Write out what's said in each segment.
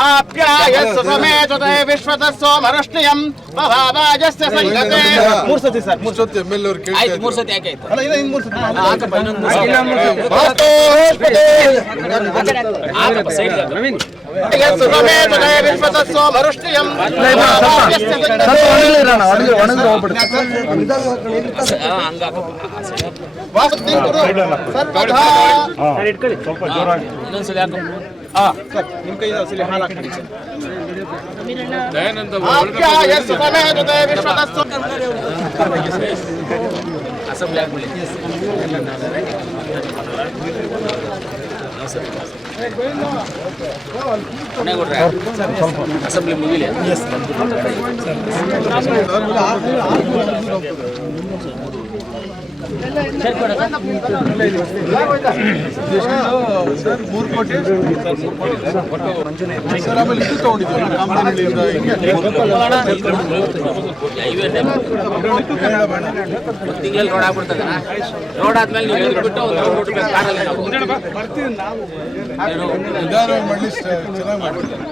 आप्यायस्स समेतते विश्वतस्सो मरुष्ण्यं भवावाजस्य संगते ಮೂರು ಸತಿ ಸರ್ ಮೂರು ಸತಿ ಎಮ್ಎಲ್ಎ ಅವರು ಕೇಳ್ತಾ ಇದ್ದಾರೆ ಮೂರು ಸತಿ ಯಾಕೆ ಆಯ್ತು ಅಲ್ಲ ಇದು ಮೂರು ಸತಿ ಹಾಕಪ್ಪ ಇನ್ನೊಂದು ಹಾಕಪ್ಪ ಸೈಡ್ ನವೀನ್ ಯಸ್ಸ ಸಮೇತತೆ ವಿಶ್ವತಸ್ಸೋ ಮರುಷ್ಣ್ಯಂ ಭವಾವಾಜस्य ಸಂಗತೆ ಒಣಗಿರ ಹೋಗ್ಬಿಡುತ್ತೆ ಹಂಗ ವಾಸುದೇವ ಸರ್ವದಾ ಸರ್ ಇಟ್ಕೊಳ್ಳಿ ಸ್ವಲ್ಪ ಜೋರಾಗಿ ಇನ್ನೊಂದು ಸಲ ಹಾಕಪ್ಪ ಸರ್ ನಿಮ್ಮ ಕೈಯಿಂದ ಸರಿ ಹಾಲು ಹಾಕಿ ಸರ್ ದಯಾನಂದ ಆಪ್ಯಾಯಸ್ಸ ಸಮೇತತೆ ವಿಶ್ವತಸ್ಸೋ ಅಸೆಂಬ್ಲಿ ಆಗ್ಬಿಡಿ ಅಸೆಂಬ್ಲಿ ಮುಗಿಲಿ ಸರ್ 3 ಕೋಟಿ ಸರ್ ಆಮೇಲೆ ಇದು ತಗೊಂಡಿದ್ದೀವಿ ಕಾಮನಹಳ್ಳಿಯಿಂದ ತಿಂಗಳಲ್ಲಿ ರೋಡ್ ಆಗ್ಬಿಡ್ತದೆ ರೋಡ್ ಆದ್ಮೇಲೆ ನೀವು ಬಿಟ್ಟು ವಿಧಾನ ಮಂಡಳಿ ಚೆನ್ನಾಗಿ ಮಾಡ್ಬಿಡ್ತಾರೆ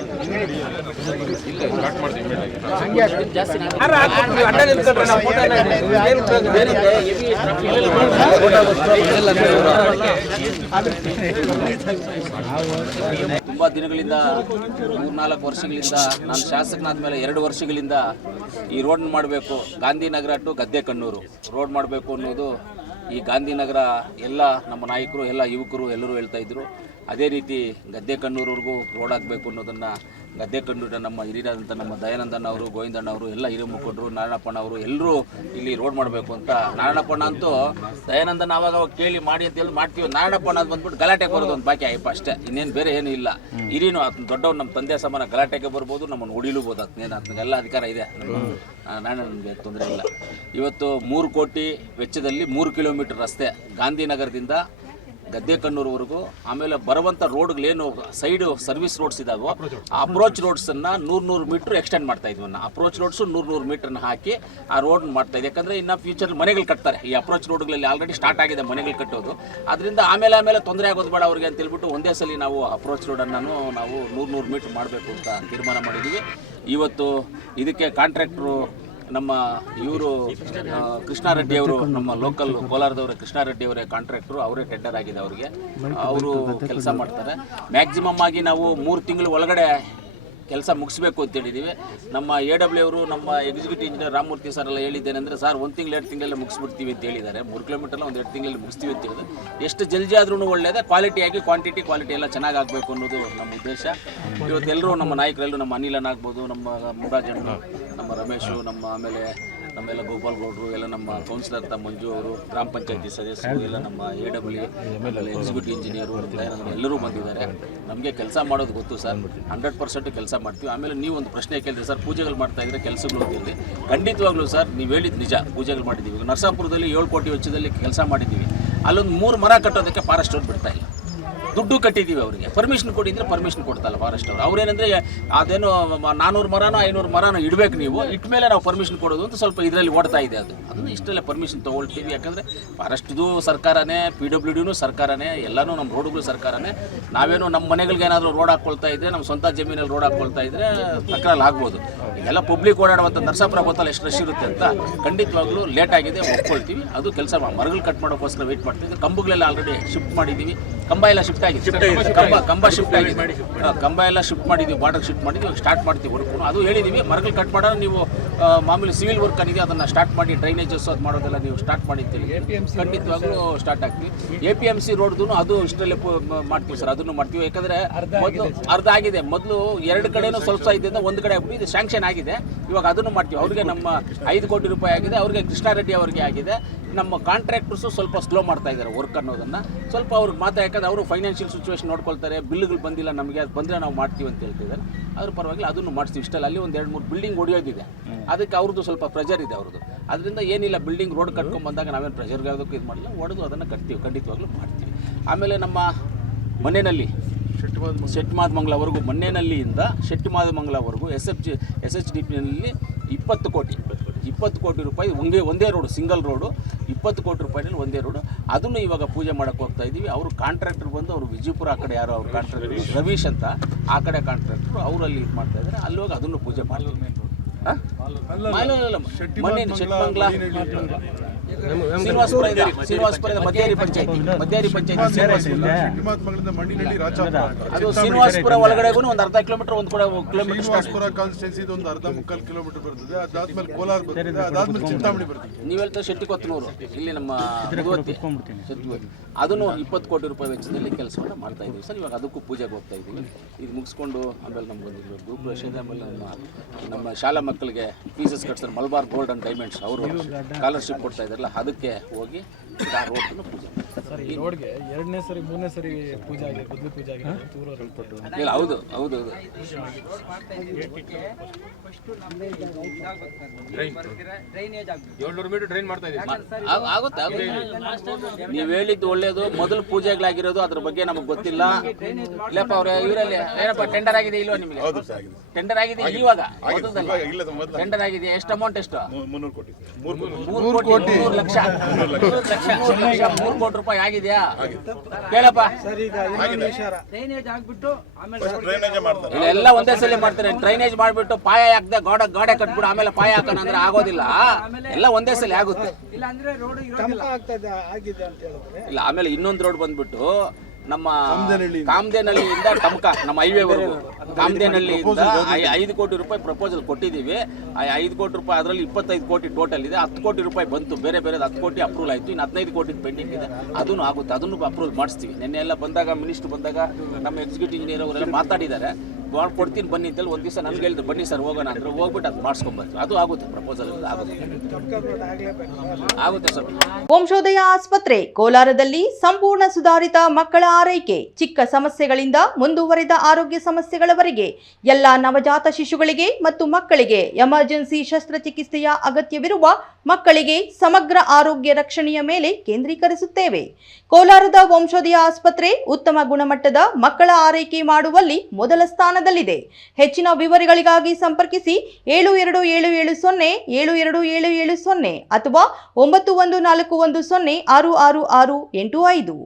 ತುಂಬಾ ದಿನಗಳಿಂದ 3-4 ವರ್ಷಗಳಿಂದ ನಾನು ಶಾಸಕನಾದ್ಮೇಲೆ 2 ವರ್ಷಗಳಿಂದ ಈ ರೋಡ್ ಮಾಡಬೇಕು, ಗಾಂಧಿನಗರ ಟು ಗದ್ದೆಕಣ್ಣೂರು ರೋಡ್ ಮಾಡಬೇಕು ಅನ್ನೋದು ಈ ಗಾಂಧಿನಗರ ಎಲ್ಲ ನಮ್ಮ ನಾಯಕರು ಎಲ್ಲ ಯುವಕರು ಎಲ್ಲರೂ ಹೇಳ್ತಾ ಇದ್ರು. ಅದೇ ರೀತಿ ಗದ್ದೆಕಣ್ಣೂರಿಗೂ ರೋಡ್ ಆಗಬೇಕು ಅನ್ನೋದನ್ನು ಗದ್ದೆಕಣ್ಣೂರಿನ ನಮ್ಮ ಹಿರಿಯರಾದಂಥ ನಮ್ಮ ದಯಾನಂದಣ್ಣ ಅವರು, ಗೋವಿಂದಣ್ಣ ಅವರು, ಎಲ್ಲ ಹಿರಿಯ ಮುಖಂಡರು, ನಾರಾಯಣಪ್ಪಣ್ಣ ಅವರು ಎಲ್ಲರೂ ಇಲ್ಲಿ ರೋಡ್ ಮಾಡಬೇಕು ಅಂತ. ನಾರಾಯಣಪ್ಪಣ್ಣ ಅಂತೂ ದಯಾನಂದಣ್ಣ ಅವಾಗ ಕೇಳಿ ಮಾಡಿ ಅಂತ ಹೇಳಿ ಮಾಡ್ತೀವಿ. ನಾರಾಯಣಪ್ಪಣ್ಣ ಅದು ಬಂದ್ಬಿಟ್ಟು ಗಲಾಟೆಗೆ ಬರೋದು ಒಂದು ಬಾಕಿ ಆಯ್ತು ಅಷ್ಟೇ, ಇನ್ನೇನು ಬೇರೆ ಏನೂ ಇಲ್ಲ. ಹಿರಿಯನು ದೊಡ್ಡವ್ರು ನಮ್ಮ ತಂದೆ ಸಮಾನ ಗಲಾಟೆಗೆ ಬರ್ಬೋದು, ನಮ್ಮನ್ನು ಹೊಡಿಲೂಬೋದು. ಅದನ್ನೆಲ್ಲ ಅಧಿಕಾರ ಇದೆ. ನಮಗೆ ತೊಂದರೆ ಇಲ್ಲ. ಇವತ್ತು 3 ಕೋಟಿ ವೆಚ್ಚದಲ್ಲಿ 3 ಕಿಲೋಮೀಟರ್ ರಸ್ತೆ ಗಾಂಧಿನಗರದಿಂದ ಗದ್ದೆಕಣ್ಣೂರವರೆಗೂ, ಆಮೇಲೆ ಬರುವಂಥ ರೋಡ್ಗಳೇನು ಸೈಡು ಸರ್ವಿಸ್ ರೋಡ್ಸ್ ಇದಾವೋ ಆ ಅಪ್ರೋಚ್ ರೋಡ್ಸನ್ನು 100 ಮೀಟ್ರ್ ಎಕ್ಸ್ಟೆಂಡ್ ಮಾಡ್ತಾ ಇದ್ವಿ. ಅಪ್ರೋಚ್ ರೋಡ್ಸು 100 ಮೀಟ್ರನ್ನ ಹಾಕಿ ಆ ರೋಡ್ ಮಾಡ್ತಾ ಇದೆ. ಯಾಕಂದರೆ ಇನ್ನು ಫ್ಯೂಚರ್ ಮನೆಗಳು ಕಟ್ತಾರೆ. ಈ ಅಪ್ರೋಚ್ ರೋಡ್ಗಳಲ್ಲಿ ಆಲ್ರೆಡಿ ಸ್ಟಾರ್ಟ್ ಆಗಿದೆ ಮನೆಗಳು ಕಟ್ಟೋದು. ಅದರಿಂದ ಆಮೇಲೆ ತೊಂದರೆ ಆಗೋದು ಬೇಡ ಅವ್ರಿಗೆ ಅಂತ ಹೇಳ್ಬಿಟ್ಟು ಒಂದೇ ಸಲ ನಾವು ಅಪ್ರೋಚ್ ರೋಡನ್ನು ನಾವು 100 ಮೀಟ್ರ್ ಮಾಡಬೇಕು ಅಂತ ತೀರ್ಮಾನ ಮಾಡಿದ್ದೀವಿ. ಇವತ್ತು ಇದಕ್ಕೆ ಕಾಂಟ್ರಾಕ್ಟ್ರು ನಮ್ಮ ಇವರು ಕೃಷ್ಣಾರೆಡ್ಡಿ ಅವರು, ನಮ್ಮ ಲೋಕಲ್ ಕೋಲಾರದವರೇ ಕೃಷ್ಣಾರೆಡ್ಡಿ ಅವರೇ ಕಾಂಟ್ರಾಕ್ಟ್ರು, ಅವರೇ ಟೆಂಡರ್ ಆಗಿದೆ ಅವರಿಗೆ. ಅವರು ಕೆಲಸ ಮಾಡ್ತಾರೆ. ಮ್ಯಾಕ್ಸಿಮಮ್ ಆಗಿ ನಾವು 3 ತಿಂಗಳ ಒಳಗಡೆ ಕೆಲಸ ಮುಗಿಸ್ಬೇಕು ಅಂತ ಹೇಳಿದ್ದೀವಿ. ನಮ್ಮ AW ಅವರು, ನಮ್ಮ ಎಕ್ಸಿಕ್ಯೂಟಿವ್ ಇಂಜಿನಿಯರ್ ರಾಮಮೂರ್ತಿ ಸರ್ ಎಲ್ಲ ಹೇಳಿದ್ದೇನೆಂದರೆ, ಸರ್ 1 ತಿಂಗಳು 2 ತಿಂಗಳಲ್ಲೇ ಮುಗಿಸ್ಬಿಡ್ತೀವಿ ಅಂತ ಹೇಳಿದ್ದಾರೆ. 3 ಕಿಲೋಮೀಟರ್ನ 1-2 ತಿಂಗಳಲ್ಲಿ ಮುಗಿಸ್ತೀವಿ ಅಂತ ಹೇಳಿದ್ರೆ, ಎಷ್ಟು ಜಲ್ದಿ ಆದ್ರೂ ಒಳ್ಳೆಯದೇ. ಕ್ವಾಲಿಟಿಯಾಗಿ ಕ್ವಾಂಟಿಟಿ ಎಲ್ಲ ಚೆನ್ನಾಗಿ ಆಗಬೇಕು ಅನ್ನೋದು ನಮ್ಮ ಉದ್ದೇಶ. ಇವತ್ತೆಲ್ಲರೂ ನಮ್ಮ ನಾಯಕರೆಲ್ಲರೂ, ನಮ್ಮ ಅನಿಲನ್ ಆಗ್ಬೋದು, ನಮ್ಮ ಮುರಾಜಣ್ಣ, ನಮ್ಮ ರಮೇಶು, ನಮ್ಮೆಲ್ಲ ಗೋಪಾಲ್ ಗೌಡರು, ಎಲ್ಲ ನಮ್ಮ ಕೌನ್ಸಿಲರ್ ಮಂಜು ಅವರು, ಗ್ರಾಮ ಪಂಚಾಯತಿ ಸದಸ್ಯರು, ಎಲ್ಲ ನಮ್ಮ AW ಎಕ್ಸಿಕ್ಯೂಟಿವ್ ಇಂಜಿನಿಯರು ಎಲ್ಲರೂ ಬಂದಿದ್ದಾರೆ. ನಮಗೆ ಕೆಲಸ ಮಾಡೋದು ಗೊತ್ತು ಸರ್, 100% ಕೆಲಸ ಮಾಡ್ತೀವಿ. ಆಮೇಲೆ ನೀವು ಒಂದು ಪ್ರಶ್ನೆ ಕೇಳಿದ್ರೆ, ಸರ್ ಪೂಜೆಗಳು ಮಾಡ್ತಾ ಇದ್ರೆ ಕೆಲಸಗಳು ಅಂತಿರಲಿ. ಖಂಡಿತವಾಗ್ಲೂ ಸರ್ ನೀವು ಹೇಳಿದ್ದು ನಿಜ, ಪೂಜೆಗಳು ಮಾಡಿದ್ದೀವಿ. ನರಸಾಪುರದಲ್ಲಿ 7 ಕೋಟಿ ವೆಚ್ಚದಲ್ಲಿ ಕೆಲಸ ಮಾಡಿದ್ದೀವಿ. ಅಲ್ಲೊಂದು 3 ಮರ ಕಟ್ಟೋದಕ್ಕೆ ಫಾರೆಸ್ಟ್ ಅವ್ರು ಬಿಡ್ತಾ ಇಲ್ಲ. ದುಡ್ಡು ಕಟ್ಟಿದ್ದೀವಿ ಅವರಿಗೆ, ಪರ್ಮಿಷನ್ ಕೊಟ್ಟಿದ್ರೆ ಪರ್ಮಿಷನ್ ಕೊಡ್ತಲ್ಲ ಫಾರೆಸ್ಟ್ ಅವರು. ಅವ್ರೇನಂದರೆ ಅದೇನು 400 ಮರನೋ 500 ಮರನೋ ಇಡಬೇಕು, ನೀವು ಇಟ್ಟ ಮೇಲೆ ನಾವು ಪರ್ಮಿಷನ್ ಕೊಡೋದು ಅಂತ ಸ್ವಲ್ಪ ಇದರಲ್ಲಿ ಓಡ್ತಾ ಇದೆ. ಅದನ್ನು ಇಷ್ಟೆಲ್ಲ ಪರ್ಮಿಷನ್ ತೊಗೊಳ್ತೀವಿ. ಯಾಕಂದರೆ ಫಾರೆಸ್ಟ್ದು ಸರ್ಕಾರನೇ, PWDನೂ ಸರ್ಕಾರನೇ, ಎಲ್ಲನೂ ನಮ್ಮ ರೋಡ್ಗಳು ಸರ್ಕಾರನೇ. ನಾವೇನು ನಮ್ಮ ಮನೆಗಳಿಗೆ ಏನಾದರೂ ರೋಡ್ ಹಾಕ್ಕೊಳ್ತಾ ಇದ್ದರೆ, ನಮ್ಮ ಸ್ವಂತ ಜಮೀನಲ್ಲಿ ರೋಡ್ ಹಾಕ್ಕೊಳ್ತಾ ಇದ್ದರೆ ತಕರಾರು ಆಗ್ಬೋದು. ಇದೆಲ್ಲ ಪಬ್ಲಿಕ್ ಓಡಾಡುವಂಥ ನರಸಾಪುರ ಗೊತ್ತಲ್ಲ ಎಷ್ಟು ರಶ್ ಇರುತ್ತೆ ಅಂತ. ಖಂಡಿತವಾಗ್ಲೂ ಲೇಟ್ ಆಗಿದೆ, ಒಪ್ಕೊಳ್ತೀವಿ. ಅದು ಕೆಲಸ ಮರಗಳು ಕಟ್ ಮಾಡೋಕ್ಕೋಸ್ಕರ ವೆಯ್ಟ್ ಮಾಡ್ತೀವಿ. ಕಂಬಗಳೆಲ್ಲ ಆಲ್ರೆಡಿ ಶಿಫ್ಟ್ ಮಾಡಿದ್ದೀವಿ. ಕಂಬ ಎಲ್ಲ ಶಿಫ್ಟ್ ಆಗಿದೆ, ಕಂಬ ಶಿಫ್ಟ್ ಆಗಿದೆ, ಕಂಬ ಎಲ್ಲ ಶಿಫ್ಟ್ ಮಾಡಿದ್ದೀವಿ, ಬಾರ್ಡರ್ ಶಿಫ್ಟ್ ಮಾಡಿದ್ದೀವಿ. ಸ್ಟಾರ್ಟ್ ಮಾಡ್ತೀವಿ ವರ್ಕು. ಅದು ಹೇಳಿದ್ದೀವಿ, ಮರಗಳು ಕಟ್ ಮಾಡೋಣ ನೀವು ಮಾಮೂಲಿ ಸಿವಿಲ್ ವರ್ಕ್ ಏನಿದೆ ಅದನ್ನು ಸ್ಟಾರ್ಟ್ ಮಾಡಿ, ಡ್ರೈನೇಜಸ್ ಅದು ಮಾಡೋದೆಲ್ಲ ನೀವು ಸ್ಟಾರ್ಟ್ ಮಾಡಿರ್ತೀವಿ. ಖಂಡಿತವಾಗ್ಲೂ ಸ್ಟಾರ್ಟ್ ಆಗ್ತೀವಿ. APMC ರೋಡ್ದು ಅದು ಇಷ್ಟರಲ್ಲೇ ಮಾಡ್ತೀವಿ ಸರ್, ಅದನ್ನು ಮಾಡ್ತೀವಿ. ಯಾಕಂದರೆ ಮೊದಲು ಅರ್ಧ ಆಗಿದೆ, ಮೊದಲು 2 ಕಡೆನೂ ಸ್ವಲ್ಪ ಇದ್ದಿಂದ 1 ಕಡೆ ಆಗ್ಬಿಟ್ಟು ಇದು ಸ್ಯಾಂಕ್ಷನ್ ಆಗಿದೆ. ಇವಾಗ ಅದನ್ನು ಮಾಡ್ತೀವಿ. ಅವ್ರಿಗೆ ನಮ್ಮ 5 ಕೋಟಿ ರೂಪಾಯಿ ಆಗಿದೆ, ಅವ್ರಿಗೆ ಕೃಷ್ಣಾರೆಡ್ಡಿ ಅವರಿಗೆ ಆಗಿದೆ. ನಮ್ಮ ಕಾಂಟ್ರಾಕ್ಟರ್ಸು ಸ್ವಲ್ಪ ಸ್ಲೋ ಮಾಡ್ತಾ ಇದ್ದಾರೆ ವರ್ಕ್ ಅನ್ನೋದನ್ನು. ಸ್ವಲ್ಪ ಅವ್ರಿಗೆ ಮಾತ್ರ, ಯಾಕಂದರೆ ಅವರು ಫೈನಾನ್ಷಿಯಲ್ ಸಿಚುವೇಶನ್ ನೋಡ್ಕೊಳ್ತಾರೆ. ಬಿಲ್ಗಳು ಬಂದಿಲ್ಲ ನಮಗೆ, ಅದು ಬಂದರೆ ನಾವು ಮಾಡ್ತೀವಿ ಅಂತ ಹೇಳ್ತಿದ್ದಾರೆ. ಅದ್ರ ಪರವಾಗಿಲ್ಲ, ಅದನ್ನು ಮಾಡಿಸ್ತೀವಿ. ಇಷ್ಟಲ್ಲ ಅಲ್ಲಿ ಒಂದು 2-3 ಬಿಲ್ಡಿಂಗ್ ಹೊಡಿಯೋದಿದೆ, ಅದಕ್ಕೆ ಅವ್ರದ್ದು ಸ್ವಲ್ಪ ಪ್ರೆಷರ್ ಇದೆ ಅವ್ರದ್ದು. ಅದರಿಂದ ಏನಿಲ್ಲ, ಬಿಲ್ಡಿಂಗ್ ರೋಡ್ ಕಟ್ಕೊಂಡ್ಬಂದಾಗ ನಾವೇನು ಪ್ರೆಷರ್ಗೆ ಯಾವುದಕ್ಕೂ ಇದು ಮಾಡಿಲ್ಲ, ಹೊಡೆದು ಅದನ್ನು ಕಟ್ತೀವಿ, ಖಂಡಿತವಾಗ್ಲೂ ಮಾಡ್ತೀವಿ. ಆಮೇಲೆ ನಮ್ಮ ಮನೆಯಲ್ಲಿ ಶೆಟ್ಟಿಮಾದಮಂಗಲವರೆಗೂ ಮಣ್ಣೇನಹಳ್ಳಿಯಿಂದ ಶೆಟ್ಟಿಮಾದಮಂಗಲವರೆಗೂ SHDPನಲ್ಲಿ 20 ಕೋಟಿ ರೂಪಾಯಿ ಒಂದೇ ರೋಡು, ಸಿಂಗಲ್ ರೋಡು, 20 ಕೋಟಿ ರೂಪಾಯಿನಲ್ಲಿ ಒಂದೇ ರೋಡು. ಅದನ್ನು ಇವಾಗ ಪೂಜೆ ಮಾಡೋಕ್ಕೆ ಹೋಗ್ತಾ ಇದ್ದೀವಿ. ಅವರು ಕಾಂಟ್ರಾಕ್ಟರ್ ಬಂದು ಅವರು ವಿಜಯಪುರ ಆ ಕಡೆ ಯಾರೋ ಅವ್ರ ಕಾಂಟ್ರಾಕ್ಟರ್ ರವೀಶ್ ಅಂತ ಆ ಕಡೆ ಕಾಂಟ್ರಾಕ್ಟರ್ ಅವರಲ್ಲಿ ಇದು ಮಾಡ್ತಾ ಇದ್ದಾರೆ. ಅಲ್ಲಿ ಹೋಗಿ ಅದನ್ನು ಪೂಜೆ ಮಾಡ್ತೀವಿ. ಶೆಟ್ಟಿಮಂಗಲ ಶ್ರೀನಿವಾಸಪುರ ಮಧ್ಯಾರಿ ಪಂಚಾಯತಿ ಅದು ಶ್ರೀನಿವಾಸಪುರ ಒಳಗಡೆಗೂ ಒಂದು ಅರ್ಧ ಕಿಲೋಮೀಟರ್ ಶ್ರೀನಿವಾಸಪುರ ಕಾನ್ಸ್ಟಿಟ್ಯೂನ್ಸಿ ಒಂದು ಅರ್ಧ ಮುಕ್ಕಾಲು ಕಿಲೋಮೀಟರ್ ಬರ್ತದೆ. ಅದಾದ್ಮೇಲೆ ಕೋಲಾರ ಬರ್ತದೆ, ಅದಾದ್ಮೇಲೆ ಚಿಂತಾಮಣಿ ಬರ್ತದೆ. ನೀವು ಹೇಳ್ತಾ ಶೆಟ್ಟಿಕೊತ್ತನೂರು ಇಲ್ಲಿ ನಮ್ಮ ಅದನ್ನು 20 ಕೋಟಿ ರೂಪಾಯಿ ವೆಚ್ಚದಲ್ಲಿ ಕೆಲಸವನ್ನು ಮಾಡ್ತಾ ಇದ್ದೀವಿ ಸರ್. ಇವಾಗ ಅದಕ್ಕೂ ಪೂಜೆಗೆ ಹೋಗ್ತಾ ಇದ್ದೀವಿ. ಇದು ಮುಗಿಸ್ಕೊಂಡು ಆಮೇಲೆ ನಮ್ಗೊಂದು ಗ್ರೂಪ್ ಆಮೇಲೆ ನಮ್ಮ ಶಾಲಾ ಮಕ್ಕಳಿಗೆ ಫೀಸಸ್ ಕಟ್ತಾರೆ. ಮಲಬಾರ್ ಗೋಲ್ಡ್ ಅಂಡ್ ಡೈಮಂಡ್ಸ್ ಅವರು ಸ್ಕಾಲರ್ಶಿಪ್ ಕೊಡ್ತಾ ಇದ್ದಾರಲ್ಲ, ಅದಕ್ಕೆ ಹೋಗಿ ಆ ರೋಡ್ನ ಪೂಜೆ ರೋಡ್ಗೆ 2ನೇ ಸರಿ 3ನೇ ಸರಿ ಪೂಜೆ ಆಗಿದೆ, ಬದಲು ಪೂಜೆ ಆಗಿದೆ. ಇಲ್ಲ, ಹೌದು. ಆಗುತ್ತೆ. ನೀವು ಹೇಳಿದ್ದು ಒಳ್ಳೇದು. ಮೊದಲು ಪೂಜೆಗಳಾಗಿರೋದು ಅದ್ರ ಬಗ್ಗೆ ನಮಗೆ ಗೊತ್ತಿಲ್ಲ. ಇಲ್ಲಪ್ಪ ಅವ್ರೆ ಇವರಲ್ಲಿ ಏನಪ್ಪ ಟೆಂಡರ್ ಆಗಿದೆ ಇಲ್ವಾ ನಿಮಗೆ? ಟೆಂಡರ್ ಆಗಿದೆ ಇವಾಗ? ಟೆಂಡರ್ ಆಗಿದೆ. ಎಷ್ಟು ಅಮೌಂಟ್? ಎಷ್ಟು? 3 ಕೋಟಿ ರೂಪಾಯಿ ಆಗಿದೆಯಾ? ಕೇಳಪ್ಪ. ಎಲ್ಲ ಒಂದೇ ಸಲ ಮಾಡ್ತಾರೆ. ಡ್ರೈನೇಜ್ ಮಾಡ್ಬಿಟ್ಟು ಪಾಯ ಹಾಕ್ದೆ ಗಾಡೆ ಕಟ್ಬಿಟ್ಟು ಆಮೇಲೆ ಪಾಯ ಹಾಕೋಣ ಅಂದ್ರೆ ಆಗೋದಿಲ್ಲ. ಎಲ್ಲ ಒಂದೇ ಸಲ ಆಗುತ್ತೆ. ಇಲ್ಲ, ಆಮೇಲೆ ಇನ್ನೊಂದು ರೋಡ್ ಬಂದ್ಬಿಟ್ಟು ನಮ್ಮ ಕಾಮದೇನಹಳ್ಳಿಯಿಂದ ಟಮಕ ನಮ್ಮ ಹೈವೇವರೆಗೂ ಕಾಮದೇನಹಳ್ಳಿಯಿಂದ 5 ಕೋಟಿ ರೂಪಾಯಿ ಪ್ರಪೋಸಲ್ ಕೊಟ್ಟಿದ್ದೀವಿ. 5 ಕೋಟಿ ರೂಪಾಯಿ ಅದರಲ್ಲಿ 25 ಕೋಟಿ ಟೋಟಲ್ ಇದೆ. 10 ಕೋಟಿ ರೂಪಾಯಿ ಬಂತು, ಬೇರೆ 10 ಕೋಟಿ ಅಪ್ರೂವಲ್ ಆಯಿತು. ಇನ್ನು 15 ಕೋಟಿ ಪೆಂಡಿಂಗ್ ಇದೆ. ಅದನ್ನು ಆಗುತ್ತೆ, ಅದನ್ನು ಅಪ್ರೂವಲ್ ಮಾಡಿಸ್ತೀವಿ. ನಿನ್ನೆ ಎಲ್ಲ ಬಂದಾಗ ಮಿನಿಸ್ಟರ್ ಬಂದಾಗ ನಮ್ಮ ಎಕ್ಸಿಕ್ಯೂಟಿವ್ ಇಂಜಿನಿಯರ್ ಅವರೆಲ್ಲ ಮಾತಾಡಿದ್ದಾರೆ. ಕೊಡ್ತೀನಿ ಬನ್ನಿ ಅಂತೇಳಿ ಒಂದು ದಿವಸ ನನಗೆ ಹೇಳಿದ್ರು, ಬನ್ನಿ ಸರ್ ಹೋಗೋಣ ಅಂದ್ರೆ ಹೋಗ್ಬಿಟ್ಟು ಅದು ಮಾಡಿಸ್ಕೊಂಬರ್ತೀವಿ. ಅದು ಆಗುತ್ತೆ, ಪ್ರಪೋಸಲ್ ಆಗುತ್ತೆ ಸರ್. ವಂಶೋದಯ ಆಸ್ಪತ್ರೆ ಕೋಲಾರದಲ್ಲಿ ಸಂಪೂರ್ಣ ಸುಧಾರಿತ ಮಕ್ಕಳ ಆರೈಕೆ, ಚಿಕ್ಕ ಸಮಸ್ಯೆಗಳಿಂದ ಮುಂದುವರೆದ ಆರೋಗ್ಯ ಸಮಸ್ಯೆಗಳವರೆಗೆ ಎಲ್ಲ ನವಜಾತ ಶಿಶುಗಳಿಗೆ ಮತ್ತು ಮಕ್ಕಳಿಗೆ ಎಮರ್ಜೆನ್ಸಿ ಶಸ್ತ್ರಚಿಕಿತ್ಸೆಯ ಅಗತ್ಯವಿರುವ ಮಕ್ಕಳಿಗೆ ಸಮಗ್ರ ಆರೋಗ್ಯ ರಕ್ಷಣೆಯ ಮೇಲೆ ಕೇಂದ್ರೀಕರಿಸುತ್ತೇವೆ. ಕೋಲಾರದ ವಂಶೋದಯ ಆಸ್ಪತ್ರೆ ಉತ್ತಮ ಗುಣಮಟ್ಟದ ಮಕ್ಕಳ ಆರೈಕೆ ಮಾಡುವಲ್ಲಿ ಮೊದಲ ಸ್ಥಾನದಲ್ಲಿದೆ. ಹೆಚ್ಚಿನ ವಿವರಗಳಿಗಾಗಿ ಸಂಪರ್ಕಿಸಿ 7277072770 ಅಥವಾ 9141066685.